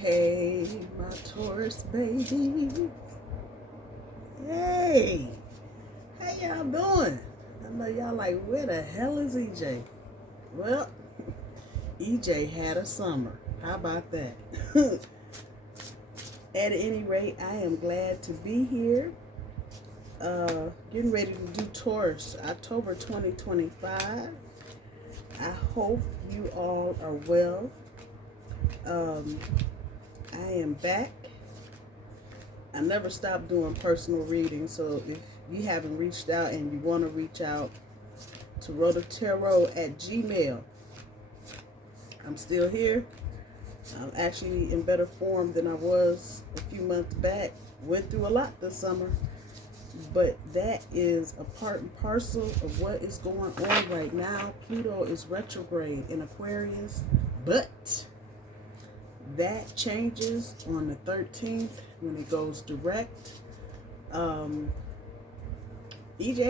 Hey, my Taurus babies. Hey, how y'all doing? I know y'all like, where the hell is EJ? Well, EJ had a summer. How about that? At any rate, I am glad to be here. Getting ready to do Taurus, October 2025. I hope you all are well. I am back. I never stop doing personal readings, so if you haven't reached out and you want to reach out, Taurota Tarot at Gmail. I'm still here. I'm actually in better form than I was a few months back. Went through a lot this summer, but that is a part and parcel of what is going on right now. Pluto is retrograde in Aquarius, but that changes on the 13th when it goes direct. EJ,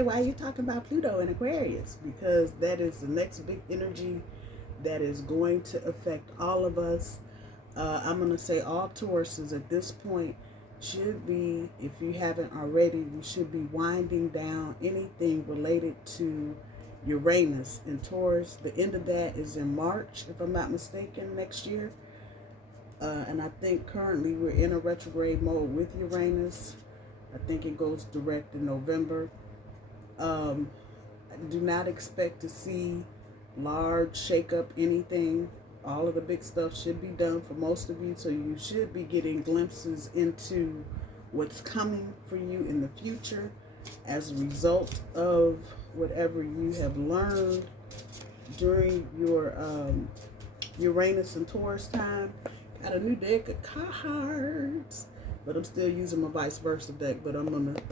why are you talking about Pluto in Aquarius? Because that is the next big energy that is going to affect all of us. I'm going to say all Tauruses at this point should be, if you haven't already, we should be winding down anything related to Uranus and Taurus. The end of that is in March, if I'm not mistaken, next year. And I think currently we're in a retrograde mode with Uranus. I think it goes direct in November. I do not expect to see large shakeup anything. All of the big stuff should be done for most of you, so you should be getting glimpses into what's coming for you in the future as a result of whatever you have learned during your Uranus and Taurus time. Got a new deck of cards, but I'm still using my VICEVERSA deck, but I'm going to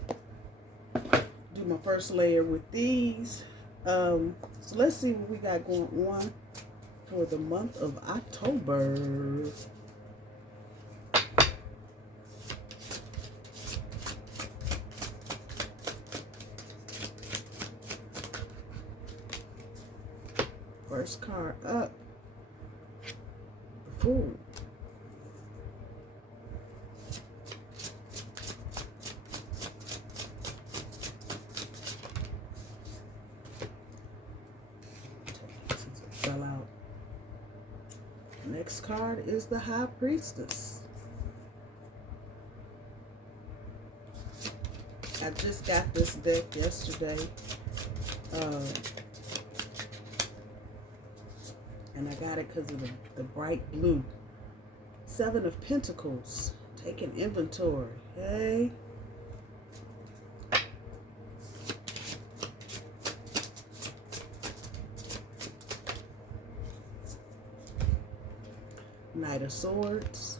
do my first layer with these. So let's see what we got going on for the month of October. First card up, the Fool. Fell out. Next card is the High Priestess. I just got this deck yesterday. And I got it because of the bright blue. Seven of Pentacles. Taking inventory. Hey. Knight of Swords.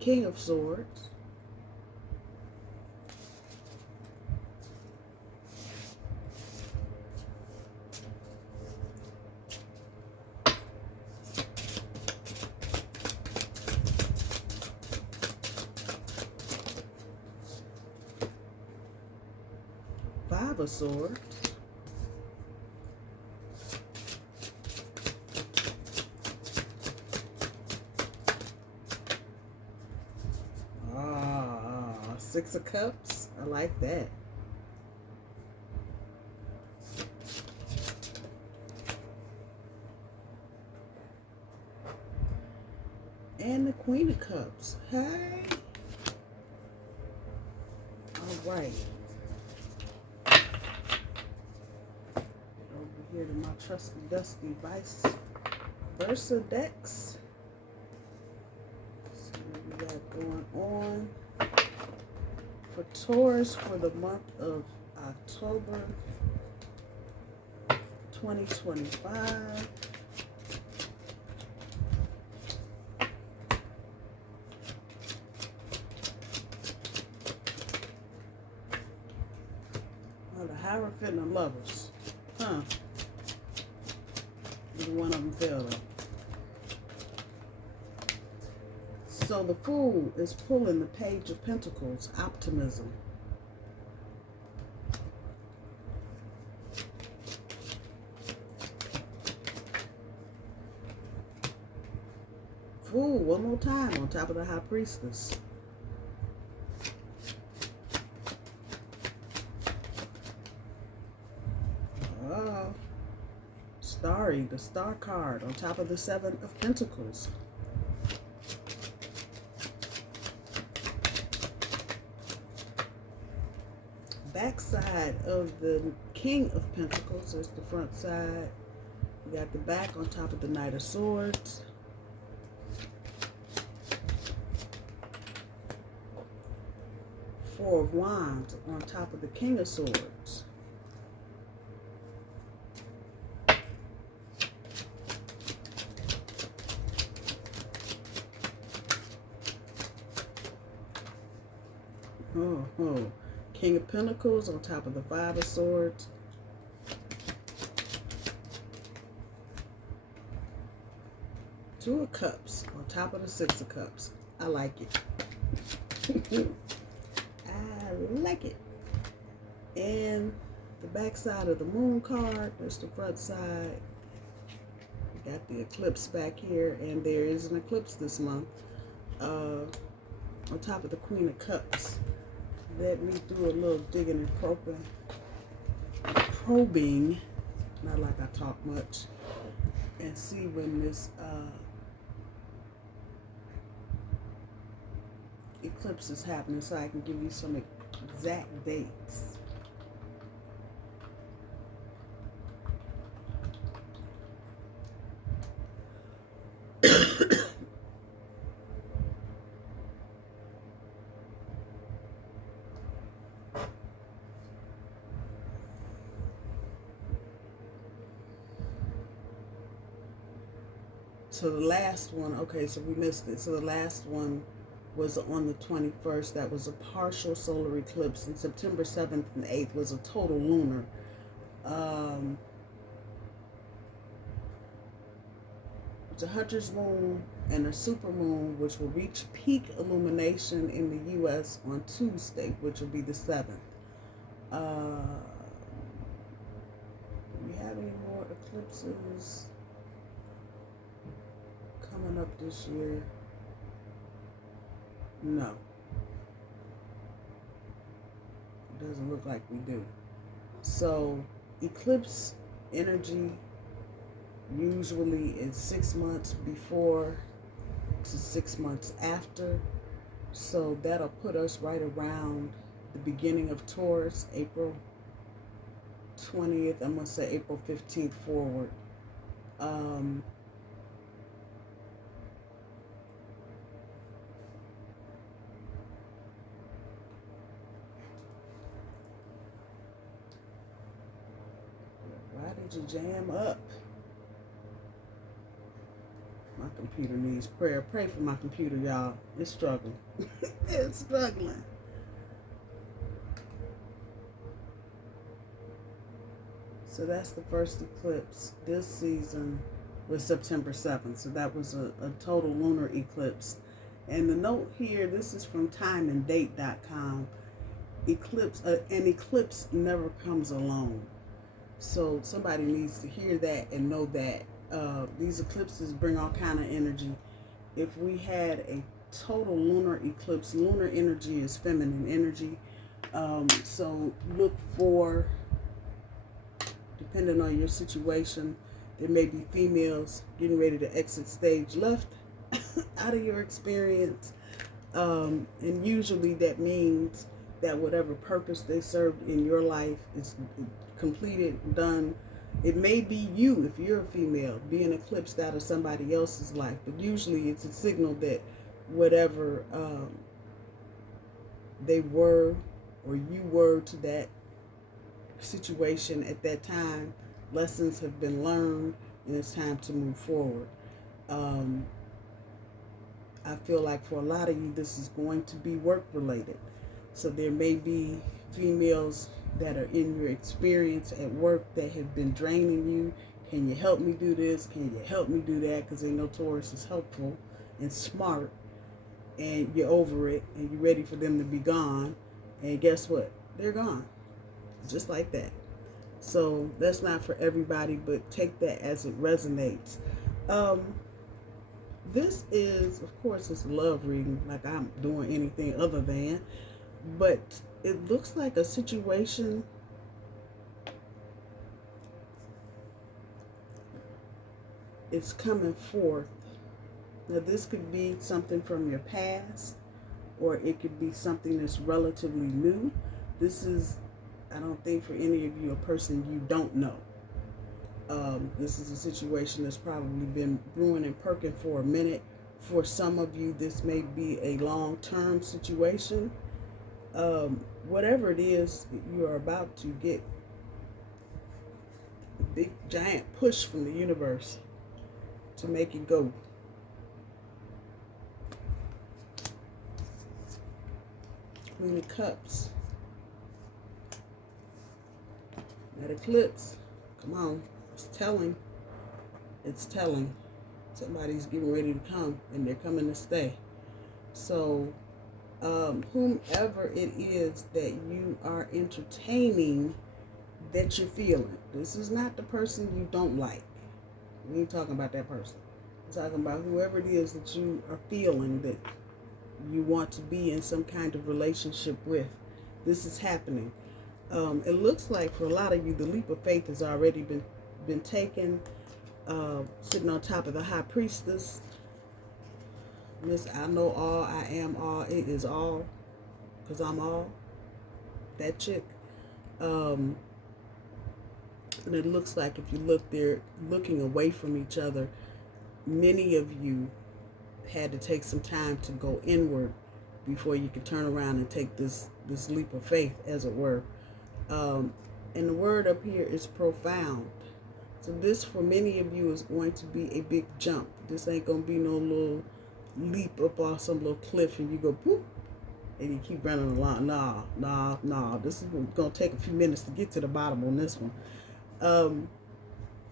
King of Swords. Five of Swords. Six of Cups. I like that. And the Queen of Cups. Hey. All right. Here to my trusty dusty VICEVERSA decks. See what we got going on for Taurus for the month of October 2025. Well, the Hierophant of Lovers. Huh. One of them fell though. So the Fool is pulling the Page of Pentacles, optimism. Fool one more time on top of the High Priestess. Starry, the Star card on top of the Seven of Pentacles. Back side of the King of Pentacles is the front side. You got the back on top of the Knight of Swords. Four of Wands on top of the King of Swords. King of Pentacles on top of the Five of Swords. Two of Cups on top of the Six of Cups. I like it. I like it. And the back side of the Moon card. There's the front side. We got the eclipse back here, and there is an eclipse this month. On top of the Queen of Cups. Let me do a little digging and probing, not like I talk much, and see when this eclipse is happening so I can give you some exact dates. So the last one, okay, so we missed it. So the last one was on the 21st. That was a partial solar eclipse. And September 7th and 8th was a total lunar. It's a Hunter's Moon and a Super Moon, which will reach peak illumination in the U.S. on Tuesday, which will be the 7th. Do we have any more eclipses coming up this year? No. It doesn't look like we do. So eclipse energy usually is 6 months before to 6 months after. So that'll put us right around the beginning of Taurus, April 20th, I'm going to say April 15th forward. Why did you jam up? My computer needs prayer. Pray for my computer, y'all. It's struggling. It's struggling. So that's the first eclipse this season was September 7th. So that was a total lunar eclipse. And the note here, this is from timeanddate.com. An eclipse never comes alone. So somebody needs to hear that and know that these eclipses bring all kind of energy. If we had a total lunar eclipse, lunar energy is feminine energy. So look for, depending on your situation, there may be females getting ready to exit stage left out of your experience. And usually that means that whatever purpose they served in your life is completed, done. It may be you, if you're a female, being eclipsed out of somebody else's life. But usually it's a signal that whatever they were or you were to that situation at that time, lessons have been learned and it's time to move forward. I feel like for a lot of you, this is going to be work related. So there may be females that are in your experience at work that have been draining you. Can you help me do this? Can you help me do that? Because they know Taurus is helpful and smart, and you're over it and you're ready for them to be gone. And guess what? They're gone. Just like that. So that's not for everybody, but take that as it resonates. This is, of course, it's love reading, like I'm doing anything other than, but it looks like a situation is coming forth. Now, this could be something from your past, or it could be something that's relatively new. This is, I don't think for any of you, a person you don't know. This is a situation that's probably been brewing and perking for a minute. For some of you, this may be a long-term situation. Whatever it is, you are about to get a big, giant push from the universe to make it go. Queen of Cups. That eclipse. Come on. It's telling. It's telling. Somebody's getting ready to come, and they're coming to stay. So, whomever it is that you are entertaining, that you're feeling. This is not the person you don't like. We ain't talking about that person. We're talking about whoever it is that you are feeling that you want to be in some kind of relationship with. This is happening. It looks like for a lot of you, the leap of faith has already been taken. Sitting on top of the high priestess. Miss, I know all, I am all, it is all, because I'm all. That chick. And it looks like if you look, they're looking away from each other. Many of you had to take some time to go inward before you could turn around and take this leap of faith, as it were. And the word up here is profound. So this, for many of you, is going to be a big jump. This ain't going to be no little leap up off some little cliff and you go, boop, and you keep running along. Nah. This is going to take a few minutes to get to the bottom on this one.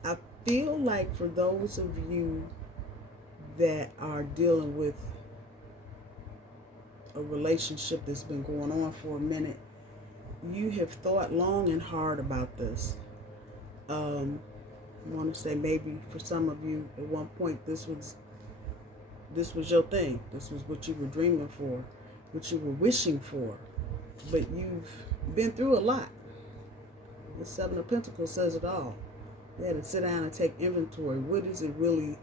I feel like for those of you that are dealing with a relationship that's been going on for a minute, you have thought long and hard about this. I want to say maybe for some of you at one point this was your thing. This was what you were dreaming for, what you were wishing for. But you've been through a lot. The Seven of Pentacles says it all. You had to sit down and take inventory. What is it really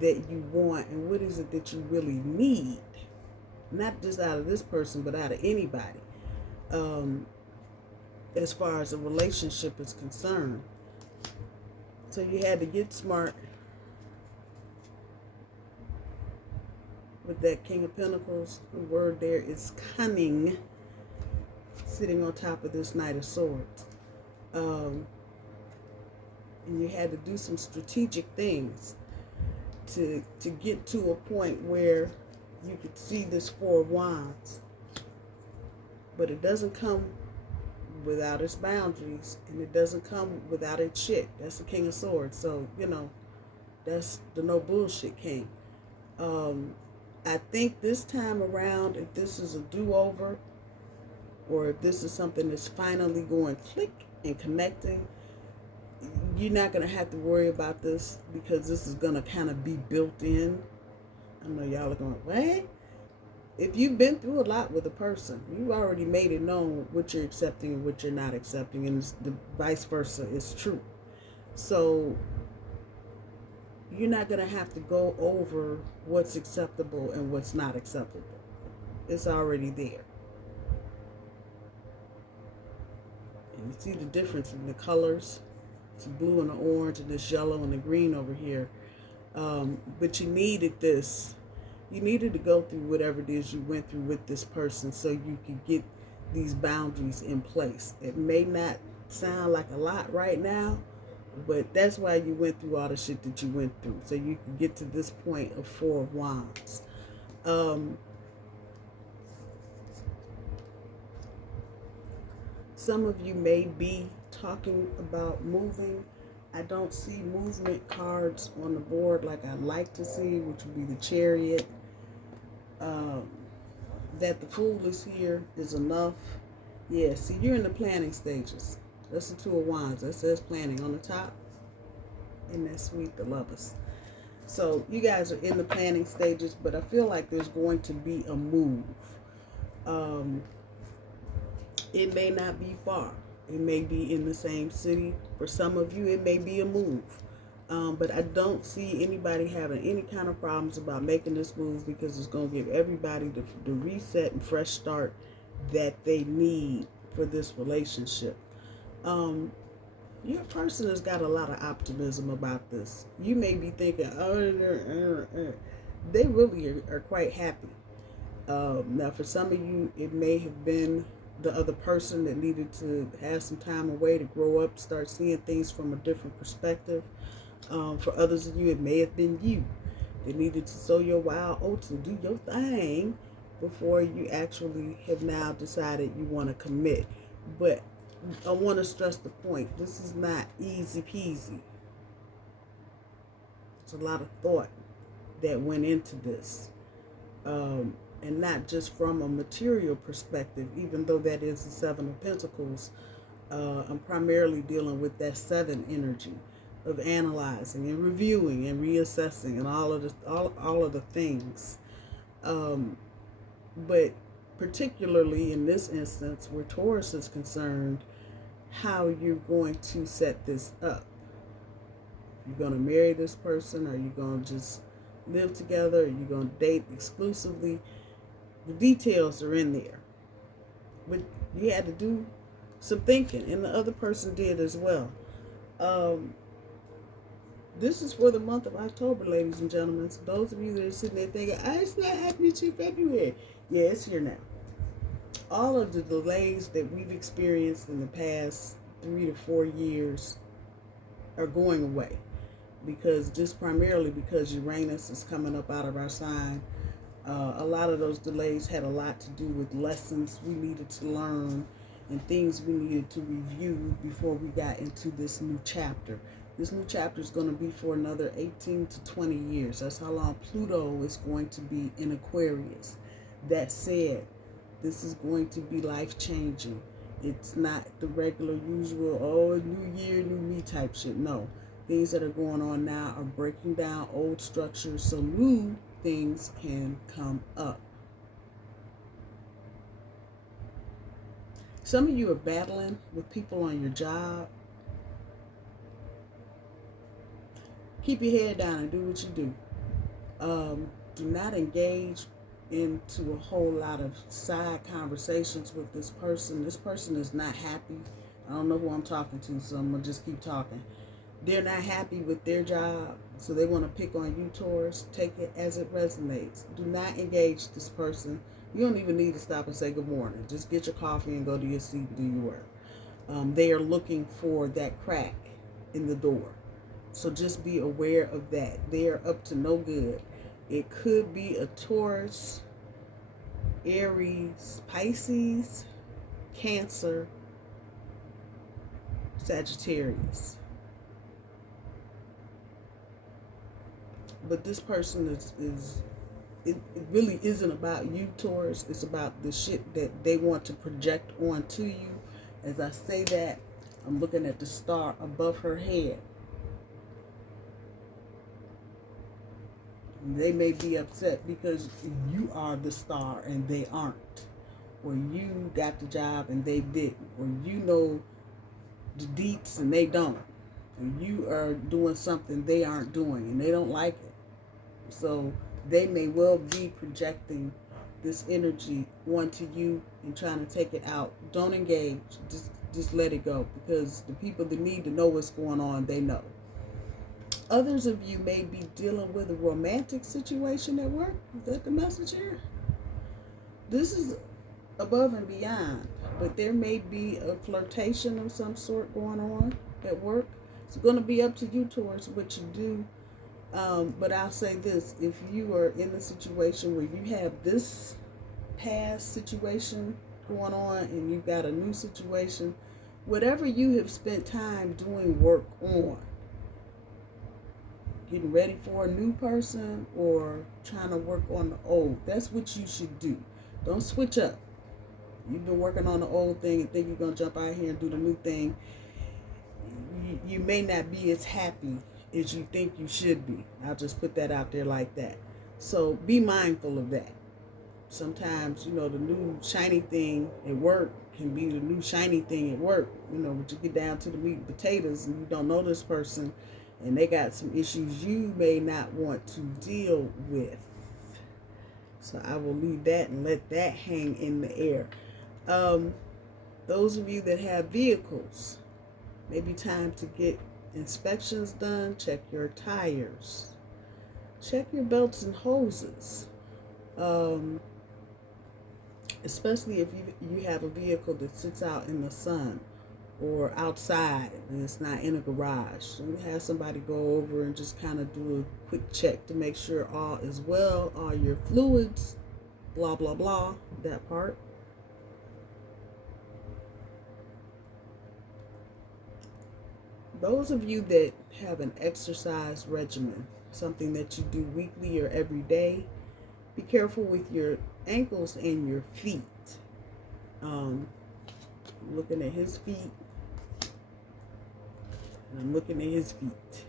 that you want, and what is it that you really need? Not just out of this person, but out of anybody. As far as a relationship is concerned. So you had to get smart with that King of Pentacles. The word there is cunning, sitting on top of this Knight of Swords. And you had to do some strategic things to get to a point where you could see this Four of Wands. But it doesn't come without its boundaries, and it doesn't come without its shit. That's the King of Swords. So, that's the no bullshit king. I think this time around, if this is a do-over, or if this is something that's finally going click and connecting, you're not going to have to worry about this, because this is going to kind of be built in. I know y'all are going, what? If you've been through a lot with a person, you already made it known what you're accepting and what you're not accepting, and the vice versa is true. So you're not going to have to go over what's acceptable and what's not acceptable. It's already there. And you see the difference in the colors. It's blue and the orange, and this yellow and the green over here. But you needed this. You needed to go through whatever it is you went through with this person so you could get these boundaries in place. It may not sound like a lot right now, but that's why you went through all the shit that you went through, so you could get to this point of Four of Wands. Some of you may be talking about moving. I don't see movement cards on the board like I'd like to see, which would be the Chariot. That the Fool is here is enough. Yeah, see, you're in the planning stages. That's the Two of Wands. That says planning on the top. And that's sweet, the Lovers. So you guys are in the planning stages, but I feel like there's going to be a move. Um, it may not be far. It may be in the same city. For some of you, it may be a move. But I don't see anybody having any kind of problems about making this move, because it's going to give everybody the reset and fresh start that they need for this relationship. Your person has got a lot of optimism about this. You may be thinking, they really are quite happy. Now, for some of you, it may have been the other person that needed to have some time away to grow up, start seeing things from a different perspective. For others of you, it may have been you that needed to sow your wild oats and do your thing before you actually have now decided you want to commit. But I want to stress the point. This is not easy peasy. It's a lot of thought that went into this. And not just from a material perspective, even though that is the Seven of Pentacles. I'm primarily dealing with that 7 energy of analyzing and reviewing and reassessing and all of the things. But particularly in this instance, where Taurus is concerned, how you're going to set this up. You're going to marry this person? Are you going to just live together? Are you going to date exclusively? The details are in there. But you had to do some thinking, and the other person did as well. This is for the month of October, ladies and gentlemen. So those of you that are sitting there thinking, it's not happening till February. Yeah, it's here now. All of the delays that we've experienced in the past 3 to 4 years are going away. Primarily because Uranus is coming up out of our sign. A lot of those delays had a lot to do with lessons we needed to learn and things we needed to review before we got into this new chapter. This new chapter is going to be for another 18 to 20 years. That's how long Pluto is going to be in Aquarius. That said, this is going to be life-changing. It's not the regular, usual, new year, new me type shit. No. Things that are going on now are breaking down old structures so new things can come up. Some of you are battling with people on your job. Keep your head down and do what you do. Do not engage into a whole lot of side conversations with this person. This person is not happy. I don't know who I'm talking to, so I'm going to just keep talking. They're not happy with their job, so they want to pick on you, Taurus. Take it as it resonates. Do not engage this person. You don't even need to stop and say good morning. Just get your coffee and go to your seat and do your work. They are looking for that crack in the door. So just be aware of that. They are up to no good. It could be a Taurus, Aries, Pisces, Cancer, Sagittarius. But this person it really isn't about you, Taurus. It's about the shit that they want to project onto you. As I say that, I'm looking at the star above her head. They may be upset because you are the star and they aren't. Or you got the job and they didn't. Or you know the deets and they don't. And you are doing something they aren't doing and they don't like it. So they may well be projecting this energy onto you and trying to take it out. Don't engage. Just let it go, because the people that need to know what's going on, they know. Others of you may be dealing with a romantic situation at work. Is that the message here? This is above and beyond, but there may be a flirtation of some sort going on at work. It's going to be up to you, Taurus, what you do. But I'll say this, if you are in a situation where you have this past situation going on and you've got a new situation, whatever you have spent time doing work on, getting ready for a new person or trying to work on the old, that's what you should do. Don't switch up. You've been working on the old thing and think you're going to jump out here and do the new thing. You may not be as happy as you think you should be. I'll just put that out there like that. So be mindful of that. Sometimes, you know, the new shiny thing at work can be the new shiny thing at work. You know, but you get down to the meat and potatoes and you don't know this person and they got some issues you may not want to deal with. So I will leave that and let that hang in the air. Those of you that have vehicles, maybe time to get inspections done. Check your tires. Check your belts and hoses. Especially if you have a vehicle that sits out in the sun or outside and it's not in a garage. So you have somebody go over and just kind of do a quick check to make sure all is well, all your fluids, blah, blah, blah, that part. Those of you that have an exercise regimen, something that you do weekly or every day, be careful with your ankles and your feet. Looking at his feet, and I'm looking at his feet.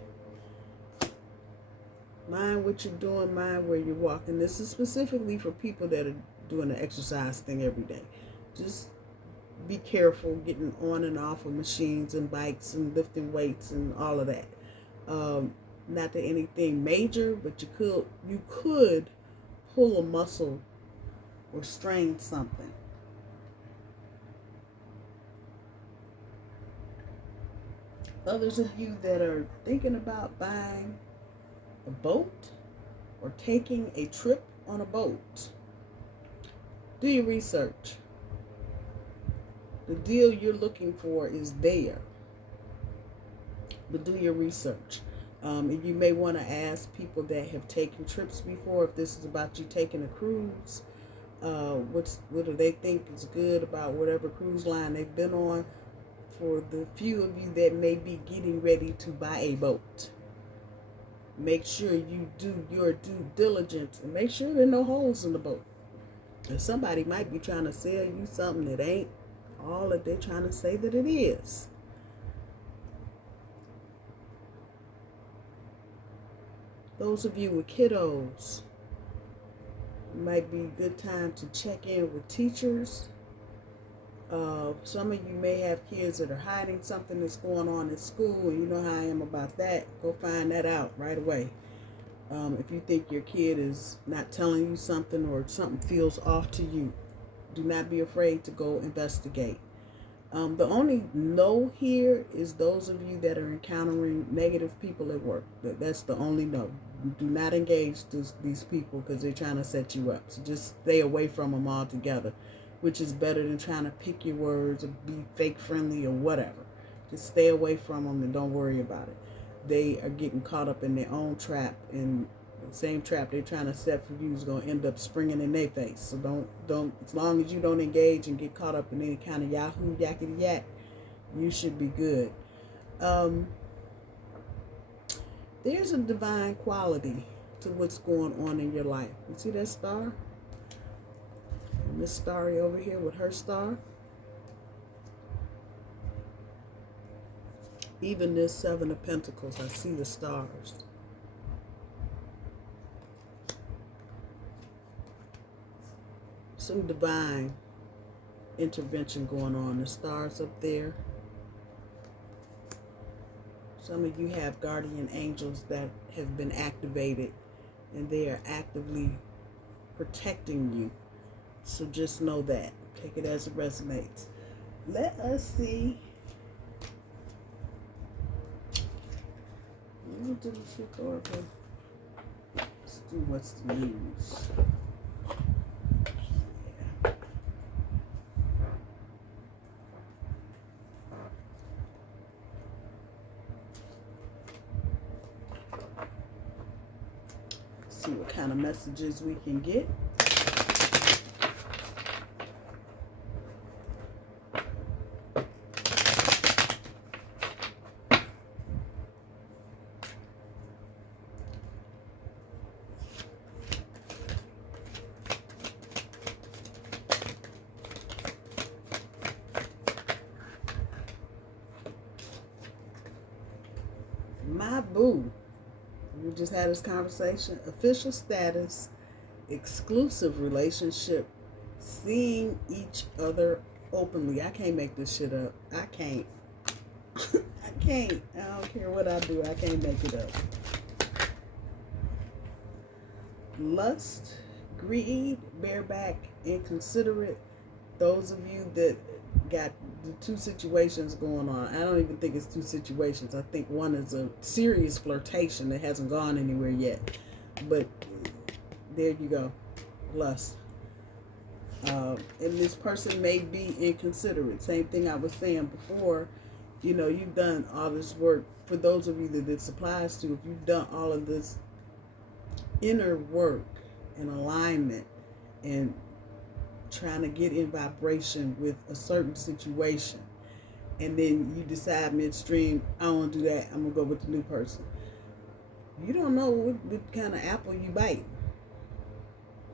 Mind what you're doing, mind where you're walking. This is specifically for people that are doing the exercise thing every day. Just be careful getting on and off of machines and bikes and lifting weights and all of that. Not that anything major, but you could pull a muscle or strain something. Others of you that are thinking about buying a boat or taking a trip on a boat, do your research. The deal you're looking for is there, but do your research. And you may want to ask people that have taken trips before, if this is about you taking a cruise, what do they think is good about whatever cruise line they've been on. For the few of you that may be getting ready to buy a boat, make sure you do your due diligence and make sure there are no holes in the boat. And somebody might be trying to sell you something that ain't all that they're trying to say that it is. Those of you with kiddos, it might be a good time to check in with teachers. Some of you may have kids that are hiding something that's going on at school, and you know how I am about that. Go find that out right away. If you think your kid is not telling you something or something feels off to you, do not be afraid to go investigate. The only no here is those of you that are encountering negative people at work. That's the only no. Do not engage these people because they're trying to set you up. So just stay away from them altogether, which is better than trying to pick your words or be fake friendly or whatever. Just stay away from them and don't worry about it. They are getting caught up in their own trap, and the same trap they're trying to set for you is going to end up springing in their face. So don't, as long as you don't engage and get caught up in any kind of yahoo yakety yak, you should be good. There's a divine quality to what's going on in your life. You see that star? And Miss Starry over here with her star. Even this Seven of Pentacles, I see the stars. Some divine intervention going on. The stars up there. Some of you have guardian angels that have been activated and they are actively protecting you. So just know that. Take it as it resonates. Let us see. Let me do the shit oracle. Let's do what's the news. See what kind of messages we can get. My boo. We just had this conversation. Official status, exclusive relationship, seeing each other openly. I can't make this shit up. I can't. I can't. I don't care what I do. I can't make it up. Lust, greed, bareback, inconsiderate. Those of you that got the two situations going on. I don't even think it's two situations. I think one is a serious flirtation that hasn't gone anywhere yet. But there you go. Lust. And this person may be inconsiderate. Same thing I was saying before. You know, you've done all this work. For those of you that this applies to, if you've done all of this inner work and alignment and trying to get in vibration with a certain situation, and then you decide midstream, I don't want to do that, I'm going to go with the new person. You don't know what kind of apple you bite.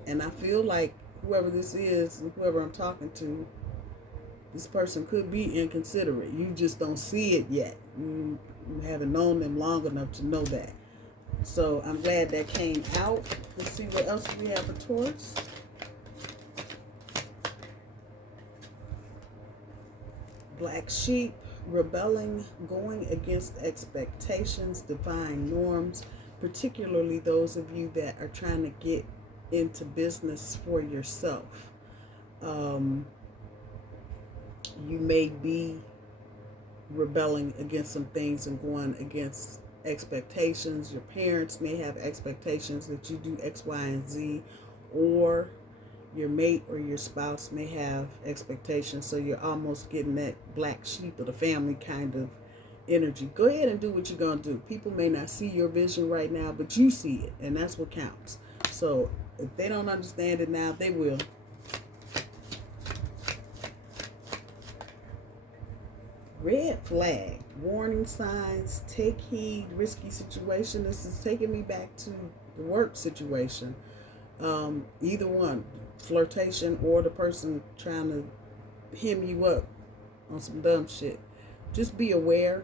And I feel like whoever this is, whoever I'm talking to, this person could be inconsiderate. You just don't see it yet. You haven't known them long enough to know that. So I'm glad that came out. Let's see what else we have for Taurus. Black sheep, rebelling, going against expectations, defying norms, particularly those of you that are trying to get into business for yourself. You may be rebelling against some things and going against expectations. Your parents may have expectations that you do X, Y, and Z, or your mate or your spouse may have expectations. So you're almost getting that black sheep of the family kind of energy. Go ahead and do what you're going to do. People may not see your vision right now, but you see it, and that's what counts. So if they don't understand it now, they will. Red flag, warning signs, take heed, risky situation. This is taking me back to the work situation. Either one, flirtation or the person trying to hem you up on some dumb shit. Just be aware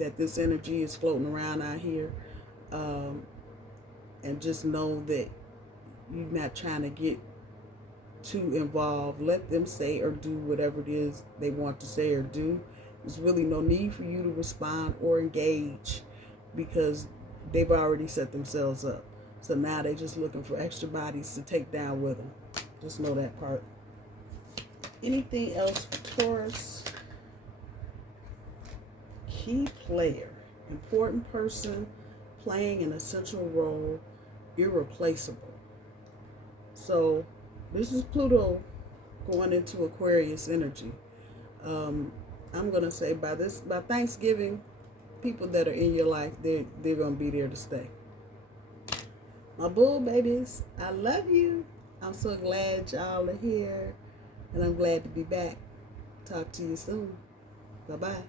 that this energy is floating around out here. And just know that you're not trying to get too involved. Let them say or do whatever it is they want to say or do. There's really no need for you to respond or engage because they've already set themselves up. So now they're just looking for extra bodies to take down with them. Just know that part. Anything else for Taurus? Key player. Important person playing an essential role. Irreplaceable. So this is Pluto going into Aquarius energy. I'm going to say by Thanksgiving, people that are in your life, they're going to be there to stay. My bull babies, I love you. I'm so glad y'all are here, and I'm glad to be back. Talk to you soon. Bye-bye.